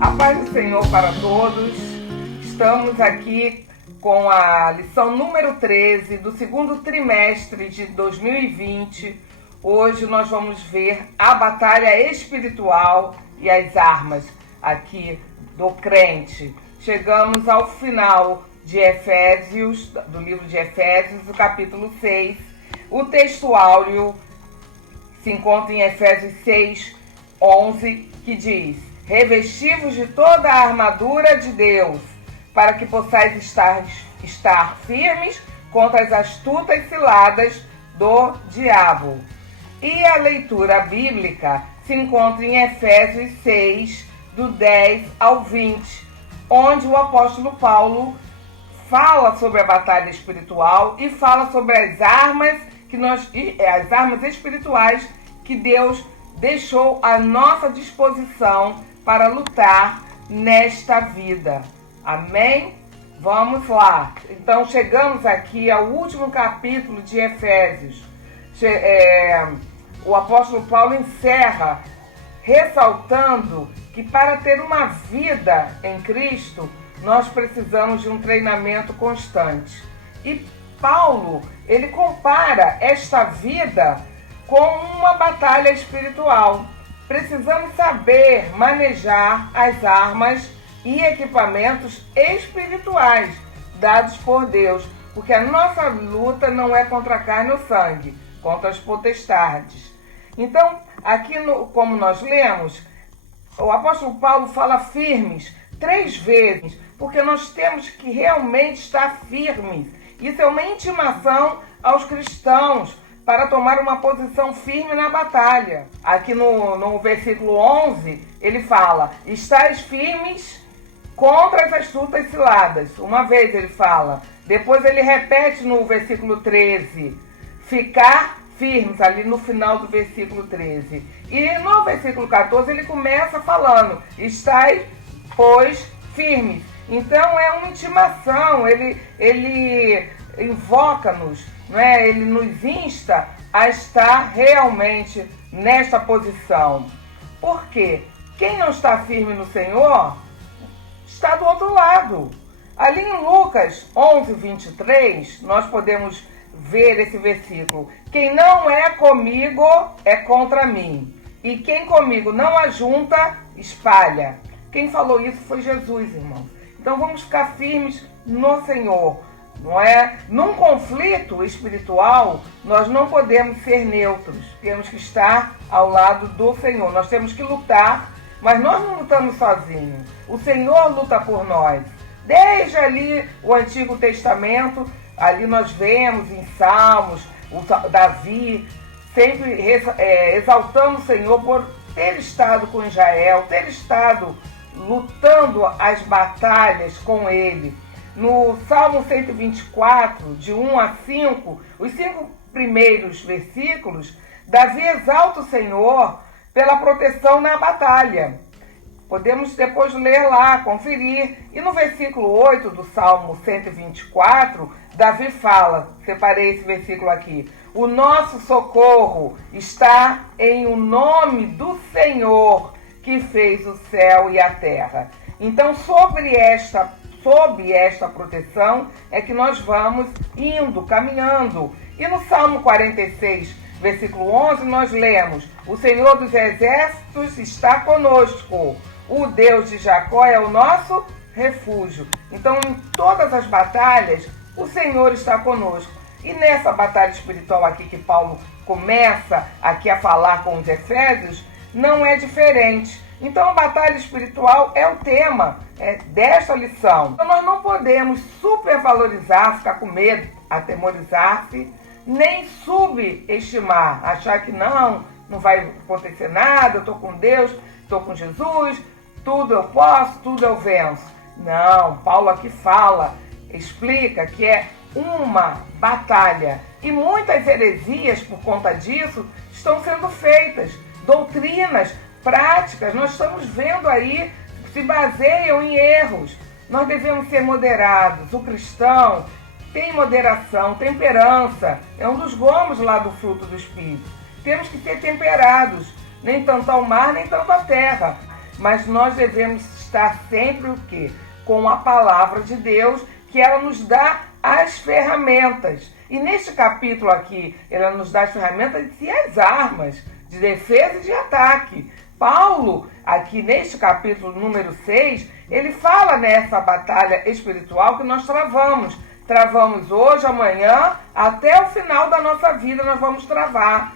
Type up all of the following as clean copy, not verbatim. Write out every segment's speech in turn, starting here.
A paz do Senhor para todos. Estamos aqui com a lição número 13 do segundo trimestre de 2020. Hoje nós vamos ver a batalha espiritual e as armas aqui do crente. Chegamos ao final de Efésios, do livro de Efésios, do capítulo 6. O texto áureo se encontra em Efésios 6, 11, que diz: revesti-vos de toda a armadura de Deus, para que possais estar firmes contra as astutas ciladas do diabo. E a leitura bíblica se encontra em Efésios 6, do 10 ao 20, onde o apóstolo Paulo fala sobre a batalha espiritual e fala sobre as armas espirituais que Deus deixou à nossa disposição para lutar nesta vida. Amém? Vamos lá. Então chegamos aqui ao último capítulo de Efésios. O apóstolo Paulo encerra ressaltando que para ter uma vida em Cristo, nós precisamos de um treinamento constante. E Paulo, ele compara esta vida com uma batalha espiritual. Precisamos saber manejar as armas e equipamentos espirituais dados por Deus, porque a nossa luta não é contra a carne ou sangue, contra as potestades. Então, aqui como nós lemos, o apóstolo Paulo fala firmes 3 vezes, porque nós temos que realmente estar firmes. Isso é uma intimação aos cristãos para tomar uma posição firme na batalha. Aqui no versículo 11, ele fala: estais firmes contra as astutas ciladas. Uma vez ele fala. Depois ele repete no versículo 13: ficar firmes, ali no final do versículo 13. E no versículo 14 ele começa falando: estais, pois, firmes. Então é uma intimação, ele invoca-nos, não é? Ele nos insta a estar realmente nesta posição. Por quê? Quem não está firme no Senhor está do outro lado. Ali em Lucas 11, 23, nós podemos ver esse versículo: quem não é comigo é contra mim, e quem comigo não ajunta, espalha. Quem falou isso foi Jesus, irmãos. Então vamos ficar firmes no Senhor, não é? Num conflito espiritual, nós não podemos ser neutros. Temos que estar ao lado do Senhor. Nós temos que lutar, mas nós não lutamos sozinhos. O Senhor luta por nós. Desde ali o Antigo Testamento, ali nós vemos em Salmos, Davi sempre exaltando o Senhor por ter estado com Israel, ter estado lutando as batalhas com ele. No Salmo 124, de 1 a 5, os 5 primeiros versículos, Davi exalta o Senhor pela proteção na batalha. Podemos depois ler lá, conferir. E no versículo 8 do Salmo 124, Davi fala, separei esse versículo aqui: o nosso socorro está em o nome do Senhor, que fez o céu e a terra. Então, sob esta proteção é que nós vamos indo, caminhando. E no Salmo 46, versículo 11, nós lemos: o Senhor dos Exércitos está conosco, o Deus de Jacó é o nosso refúgio. Então, em todas as batalhas, o Senhor está conosco. E nessa batalha espiritual aqui que Paulo começa aqui a falar com os Efésios, não é diferente. Então a batalha espiritual é o tema desta lição. Então nós não podemos supervalorizar, ficar com medo, atemorizar-se, nem subestimar, achar que não vai acontecer nada, eu estou com Deus, estou com Jesus, tudo eu posso, tudo eu venço. Não, Paulo aqui fala, explica que é uma batalha. E muitas heresias, por conta disso, estão sendo feitas. Doutrinas, práticas, nós estamos vendo aí, se baseiam em erros. Nós devemos ser moderados. O cristão tem moderação, temperança. É um dos gomos lá do fruto do Espírito. Temos que ser temperados. Nem tanto ao mar, nem tanto à terra. Mas nós devemos estar sempre o quê? Com a palavra de Deus, que ela nos dá as ferramentas. E neste capítulo aqui, ela nos dá as ferramentas e as armas de defesa e de ataque. Paulo, aqui neste capítulo número 6, ele fala nessa batalha espiritual que nós travamos. Travamos hoje, amanhã, até o final da nossa vida nós vamos travar.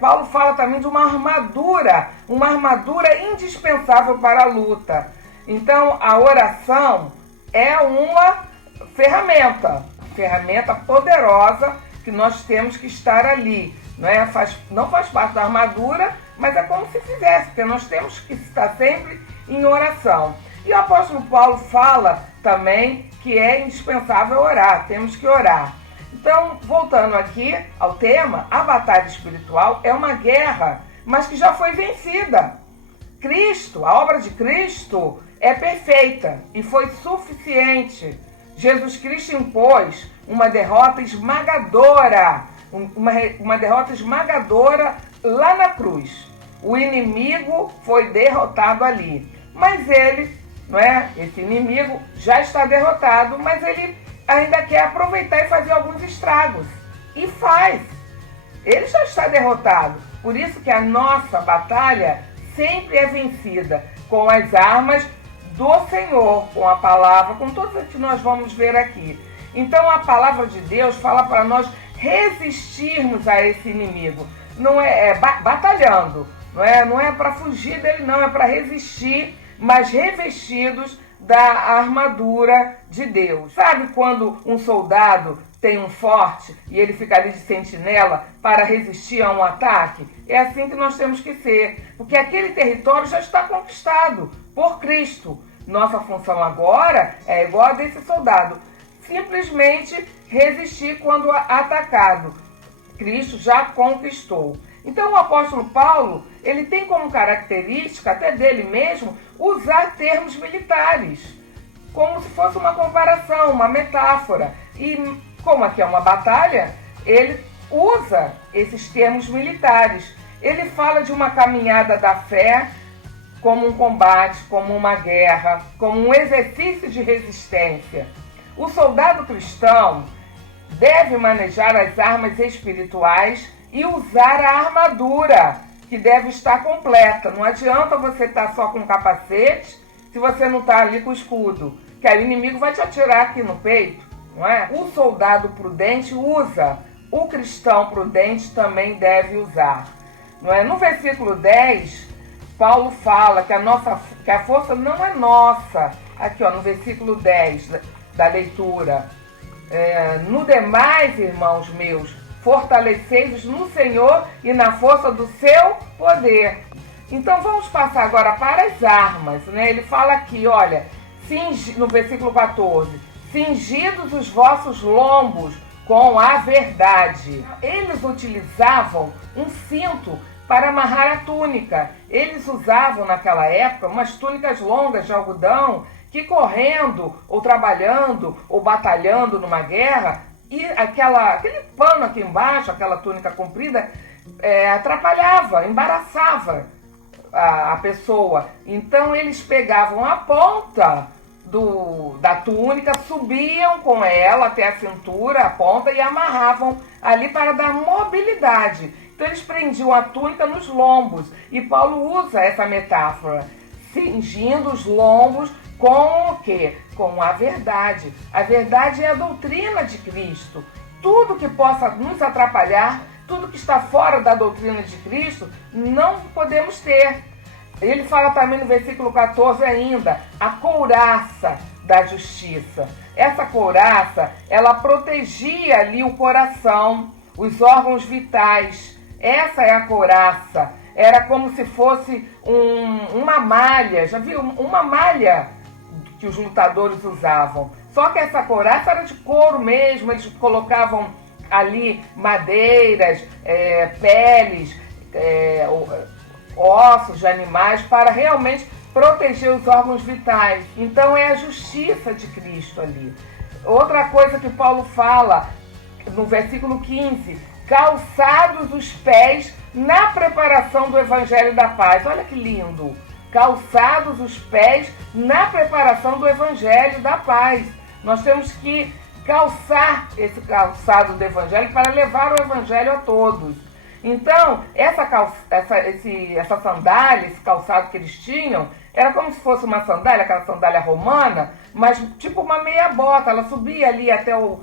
Paulo fala também de uma armadura indispensável para a luta. Então, a oração é uma ferramenta poderosa que nós temos que estar ali. Não faz parte da armadura, mas é como se fizesse, porque nós temos que estar sempre em oração. E o apóstolo Paulo fala também que é indispensável orar, temos que orar. Então, voltando aqui ao tema, a batalha espiritual é uma guerra, mas que já foi vencida. Cristo, a obra de Cristo é perfeita e foi suficiente. Jesus Cristo impôs uma derrota esmagadora, uma derrota esmagadora lá na cruz. O inimigo foi derrotado ali, mas ele, esse inimigo já está derrotado, mas ele ainda quer aproveitar e fazer alguns estragos. E faz. Ele já está derrotado. Por isso que a nossa batalha sempre é vencida com as armas do Senhor, com a palavra, com tudo que nós vamos ver aqui. Então a palavra de Deus fala para nós resistirmos a esse inimigo. Não é batalhando, não é para fugir dele, não, é para resistir, mas revestidos da armadura de Deus. Sabe quando um soldado tem um forte e ele fica ali de sentinela para resistir a um ataque? É assim que nós temos que ser, porque aquele território já está conquistado por Cristo. Nossa função agora é igual a desse soldado, simplesmente resistir quando atacado. Cristo já conquistou. Então o apóstolo Paulo, ele tem como característica, até dele mesmo, usar termos militares, como se fosse uma comparação, uma metáfora. E como aqui é uma batalha, ele usa esses termos militares. Ele fala de uma caminhada da fé como um combate, como uma guerra, como um exercício de resistência. O soldado cristão deve manejar as armas espirituais e usar a armadura, que deve estar completa. Não adianta você estar só com capacete se você não está ali com o escudo, que aí o inimigo vai te atirar aqui no peito, não é? O soldado prudente usa, o cristão prudente também deve usar. Não é? No versículo 10, Paulo fala que a força não é nossa. Aqui, no versículo 10 da leitura. No demais, irmãos meus, fortalecei-vos no Senhor e na força do seu poder. Então vamos passar agora para as armas, Ele fala aqui, olha, no versículo 14, cingidos os vossos lombos com a verdade. Eles utilizavam um cinto para amarrar a túnica. Eles usavam naquela época umas túnicas longas de algodão que correndo, ou trabalhando, ou batalhando numa guerra, e aquele pano aqui embaixo, aquela túnica comprida, atrapalhava, embaraçava a pessoa. Então eles pegavam a ponta da túnica, subiam com ela até a cintura, a ponta, e amarravam ali para dar mobilidade. Então eles prendiam a túnica nos lombos. E Paulo usa essa metáfora, cingindo os lombos com o quê? Com a verdade. A verdade é a doutrina de Cristo. Tudo que possa nos atrapalhar, tudo que está fora da doutrina de Cristo, não podemos ter. Ele fala também no versículo 14 ainda, a couraça da justiça. Essa couraça, ela protegia ali o coração, os órgãos vitais. Essa é a couraça. Era como se fosse uma malha, já viu? Uma malha que os lutadores usavam. Só que essa couraça era de couro mesmo, eles colocavam ali madeiras, peles, ossos de animais para realmente proteger os órgãos vitais. Então é a justiça de Cristo ali. Outra coisa que Paulo fala no versículo 15, calçados os pés na preparação do Evangelho da Paz. Olha que lindo! calçados os pés na preparação do Evangelho da paz. Nós temos que calçar esse calçado do Evangelho para levar o Evangelho a todos. Então, essa sandália, esse calçado que eles tinham, era como se fosse uma sandália, aquela sandália romana, mas tipo uma meia bota. Ela subia ali até ao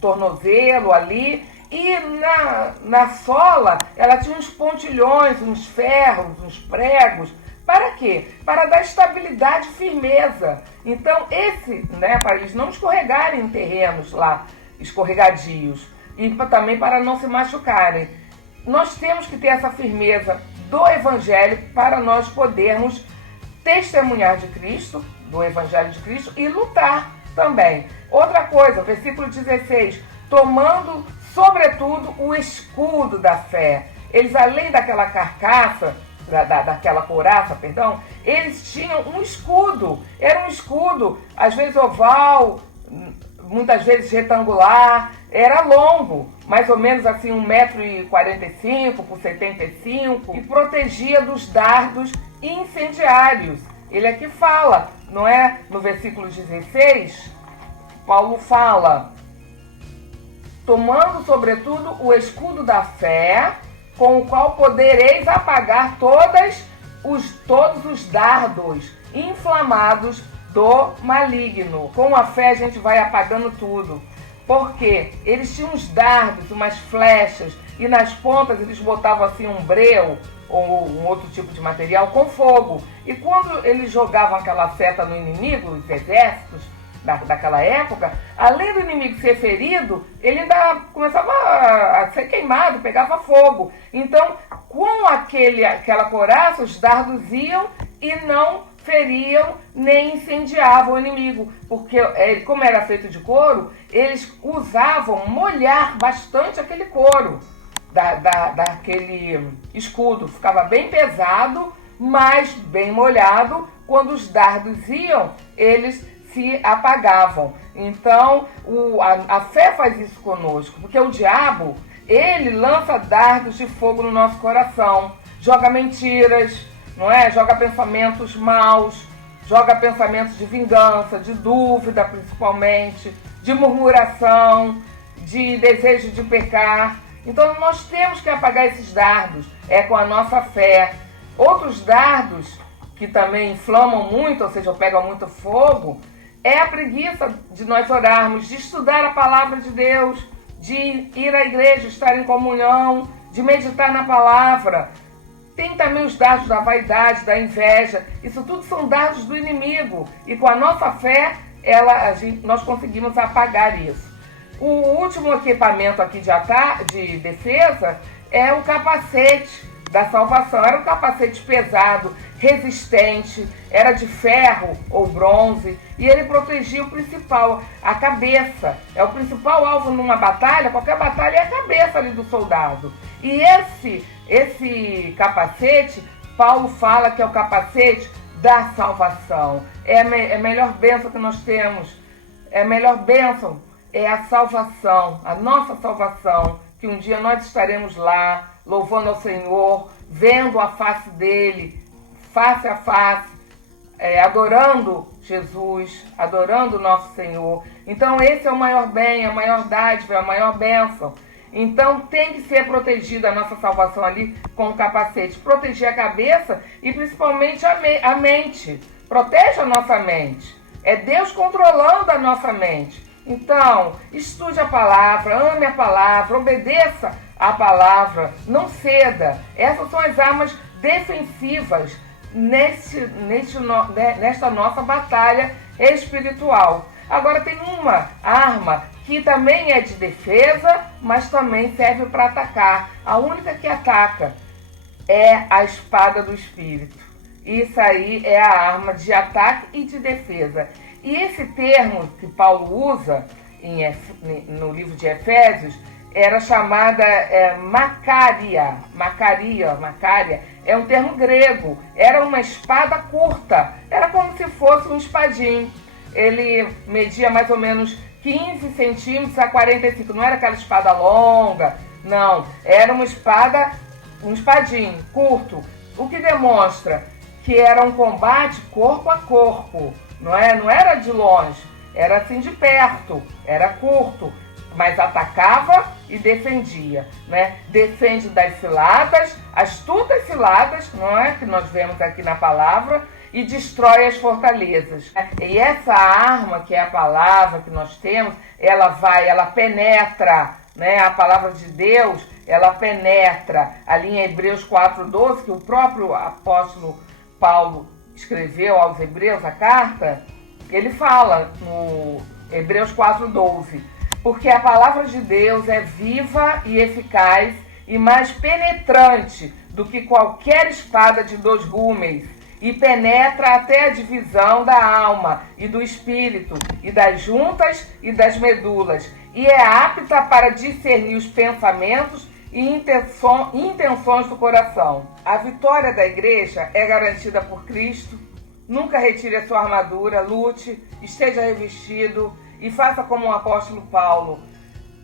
tornozelo ali, e na sola ela tinha uns pontilhões, uns ferros, uns pregos. Para quê? Para dar estabilidade e firmeza. Então, para eles não escorregarem em terrenos lá escorregadios, e também para não se machucarem. Nós temos que ter essa firmeza do Evangelho para nós podermos testemunhar de Cristo, do Evangelho de Cristo, e lutar também. Outra coisa, versículo 16, tomando sobretudo o escudo da fé. Eles, além daquela carcaça, daquela couraça, perdão, eles tinham um escudo. Era um escudo, às vezes oval, muitas vezes retangular, era longo, mais ou menos assim 1,45 m por 75 m, e protegia dos dardos incendiários. Ele aqui fala, não é? No versículo 16, Paulo fala: tomando sobretudo o escudo da fé, com o qual podereis apagar todos os dardos inflamados do maligno. Com a fé a gente vai apagando tudo. Porque eles tinham uns dardos, umas flechas, e nas pontas eles botavam assim um breu ou um outro tipo de material com fogo. E quando eles jogavam aquela seta no inimigo, os exércitos daquela época, além do inimigo ser ferido, ele ainda começava a ser queimado, pegava fogo. Então, com aquela couraça, os dardos iam e não feriam nem incendiavam o inimigo, porque como era feito de couro, eles usavam molhar bastante aquele couro daquele escudo. Ficava bem pesado, mas bem molhado. Quando os dardos iam, eles se apagavam. Então, a fé faz isso conosco, porque o diabo, ele lança dardos de fogo no nosso coração, joga mentiras, não é? Joga pensamentos maus, joga pensamentos de vingança, de dúvida principalmente, de murmuração, de desejo de pecar. Então nós temos que apagar esses dardos, com a nossa fé. Outros dardos que também inflamam muito, ou seja, pegam muito fogo, é a preguiça de nós orarmos, de estudar a palavra de Deus, de ir à igreja, estar em comunhão, de meditar na palavra. Tem também os dardos da vaidade, da inveja. Isso tudo são dardos do inimigo. E com a nossa fé, nós conseguimos apagar isso. O último equipamento aqui de defesa é o capacete da salvação. Era um capacete pesado, resistente, era de ferro ou bronze. E ele protegia o principal, a cabeça. É o principal alvo numa batalha, qualquer batalha é a cabeça ali do soldado. E esse capacete, Paulo fala que é o capacete da salvação. É a melhor bênção que nós temos. É a melhor bênção, é a salvação, a nossa salvação, que um dia nós estaremos lá, louvando ao Senhor, vendo a face dele, face a face, adorando Jesus, adorando o nosso Senhor. Então esse é o maior bem, a maior dádiva, a maior bênção. Então tem que ser protegida a nossa salvação ali com o capacete. Proteger a cabeça e principalmente a mente. Protege a nossa mente. É Deus controlando a nossa mente. Então, estude a palavra, ame a palavra, obedeça a palavra, não ceda. Essas são as armas defensivas nesta nossa batalha espiritual. Agora tem uma arma que também é de defesa, mas também serve para atacar. A única que ataca é a espada do Espírito. Isso aí é a arma de ataque e de defesa. E esse termo que Paulo usa no livro de Efésios era chamada Macária. Macária é um termo grego. Era uma espada curta. Era como se fosse um espadim. Ele media mais ou menos 15 centímetros a 45. Não era aquela espada longa, não. Era um espadinho curto, o que demonstra que era um combate corpo a corpo, não é? Não era de longe, era assim de perto, era curto, mas atacava e defendia, né? Defende das ciladas, astutas ciladas, não é? Que nós vemos aqui na palavra, e destrói as fortalezas. E essa arma, que é a palavra que nós temos, ela penetra, né? A palavra de Deus, ela penetra. Ali em Hebreus 4:12, que o próprio apóstolo Paulo escreveu aos Hebreus a carta, ele fala no Hebreus 4:12, porque a palavra de Deus é viva e eficaz e mais penetrante do que qualquer espada de 2 gumes, e penetra até a divisão da alma e do espírito, e das juntas e das medulas, e é apta para discernir os pensamentos e intenções do coração. A vitória da igreja é garantida por Cristo. Nunca retire a sua armadura, lute, esteja revestido e faça como o apóstolo Paulo,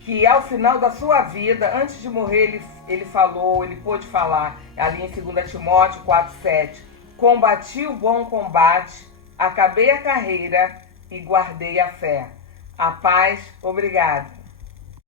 que ao final da sua vida, antes de morrer, ele pôde falar, ali em 2 Timóteo 4:7, combati o bom combate, acabei a carreira e guardei a fé. A paz, obrigado.